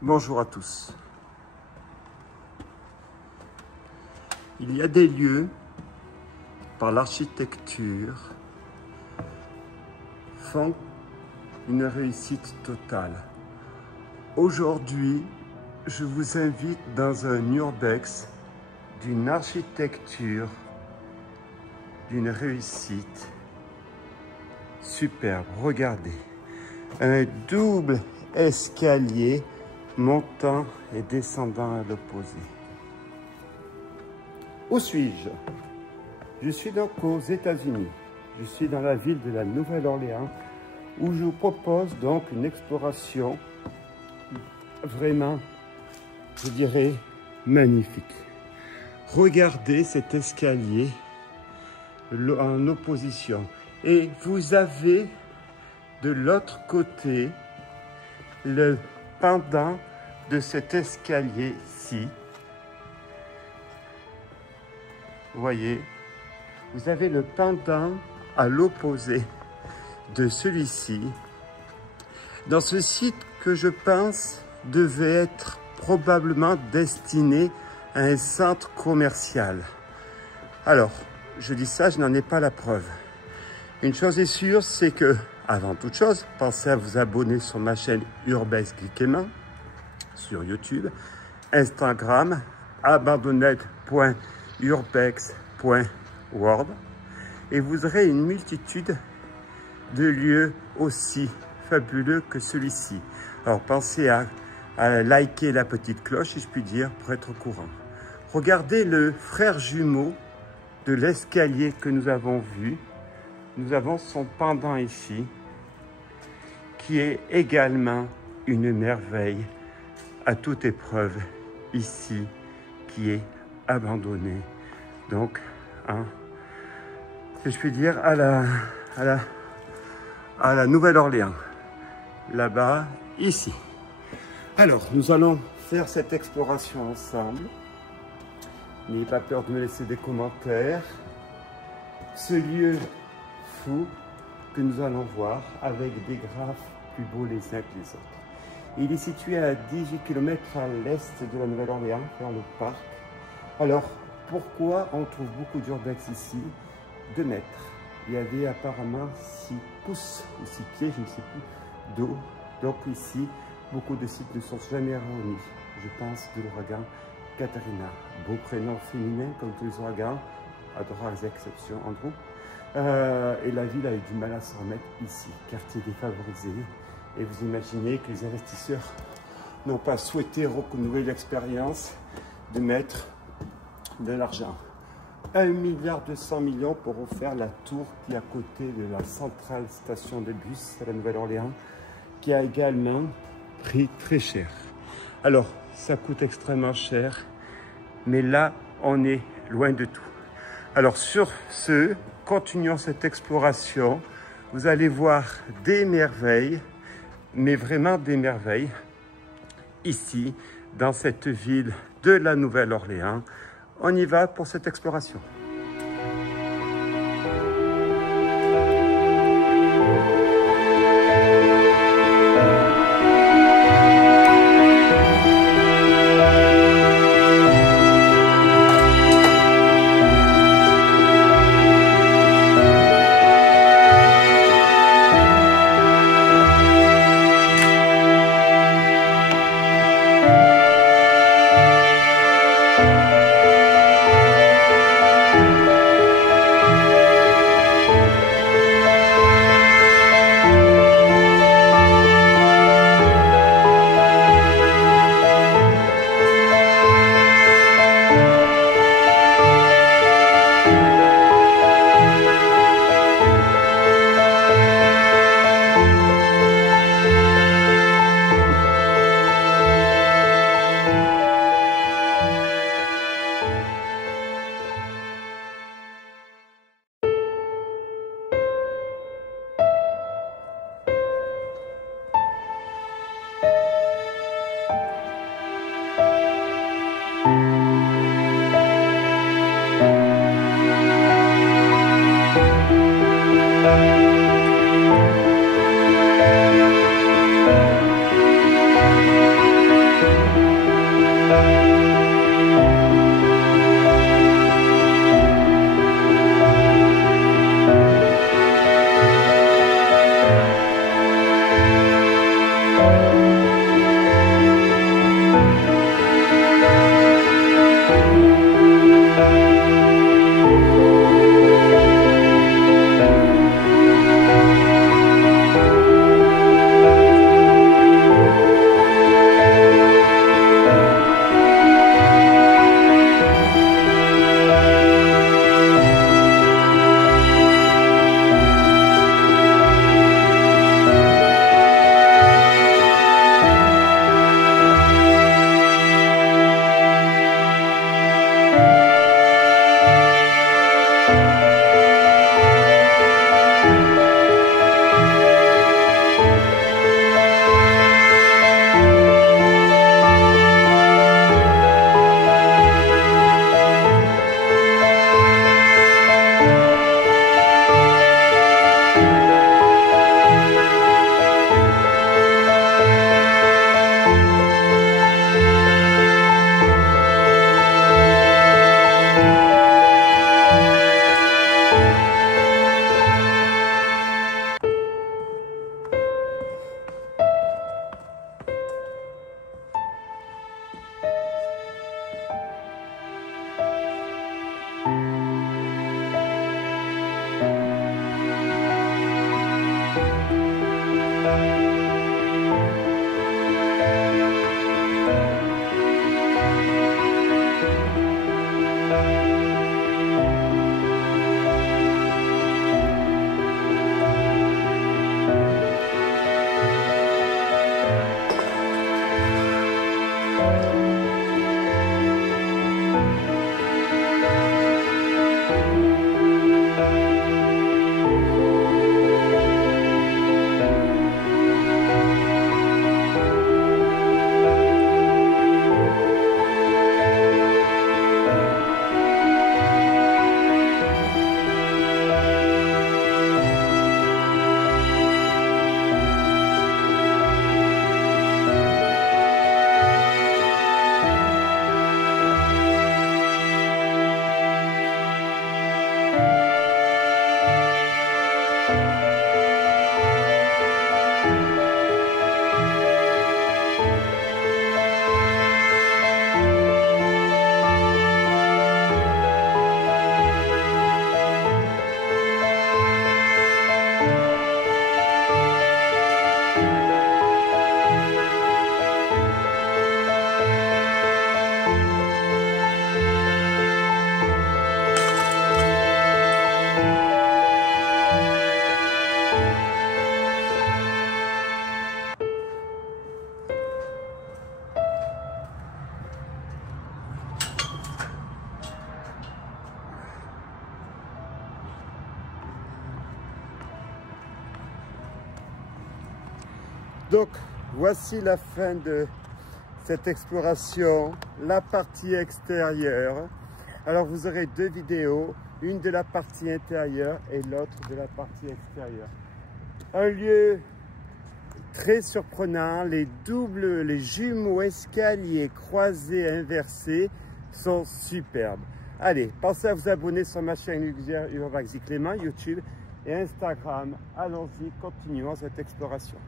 Bonjour à tous. Il y a des lieux, par l'architecture, font une réussite totale. Aujourd'hui, je vous invite dans un urbex d'une architecture, d'une réussite superbe. Regardez, un double escalier montant et descendant à l'opposé. Où suis-je? Je suis donc aux États-Unis. Je suis dans la ville de la Nouvelle-Orléans où je vous propose donc une exploration vraiment, je dirais, magnifique. Regardez cet escalier en opposition. Et vous avez de l'autre côté le pendant de cet escalier-ci. Vous voyez, vous avez le pendant à l'opposé de celui-ci. Dans ce site que je pense devait être probablement destiné à un centre commercial. Alors, je dis ça, je n'en ai pas la preuve. Une chose est sûre, c'est que, avant toute chose, pensez à vous abonner sur ma chaîne Urbex Clément, sur YouTube, Instagram, abandonned.urbex.world, et vous aurez une multitude de lieux aussi fabuleux que celui-ci. Alors pensez à liker la petite cloche, si je puis dire, pour être au courant. Regardez le frère jumeau de l'escalier que nous avons vu. Nous avons son pendant ici, qui est également une merveille à toute épreuve ici, qui est abandonné. Donc, si je puis dire, à la Nouvelle-Orléans, là-bas, ici. Alors, nous allons faire cette exploration ensemble. N'ayez pas peur de me laisser des commentaires. Ce lieu fou que nous allons voir avec des graphes plus beaux les uns que les autres. Il est situé à 18 km à l'est de la Nouvelle-Orléans, dans le parc. Alors, pourquoi on trouve beaucoup d'urbex ici? 2 mètres. Il y avait apparemment 6 pouces ou 6 pieds, je ne sais plus, d'eau. Donc ici, beaucoup de sites ne sont jamais réunis. Je pense de l'ouragan Katarina. Beau prénom féminin comme tous les ouragans, à de rares exceptions, Andrew. Et la ville a eu du mal à s'en remettre ici, quartier défavorisé. Et vous imaginez que les investisseurs n'ont pas souhaité renouveler l'expérience de mettre de l'argent. 1,2 milliard pour refaire la tour qui est à côté de la centrale station de bus à la Nouvelle-Orléans, qui a également pris très cher. Alors, ça coûte extrêmement cher, mais là, on est loin de tout. Alors, sur ce, continuons cette exploration. Vous allez voir des merveilles, mais vraiment des merveilles, ici, dans cette ville de la Nouvelle-Orléans. On y va pour cette exploration. Donc, voici la fin de cette exploration, la partie extérieure. Alors, vous aurez deux vidéos, une de la partie intérieure et l'autre de la partie extérieure. Un lieu très surprenant, les jumeaux escaliers croisés inversés sont superbes. Allez, pensez à vous abonner sur ma chaîne Urbax Clément, YouTube et Instagram. Allons-y, continuons cette exploration.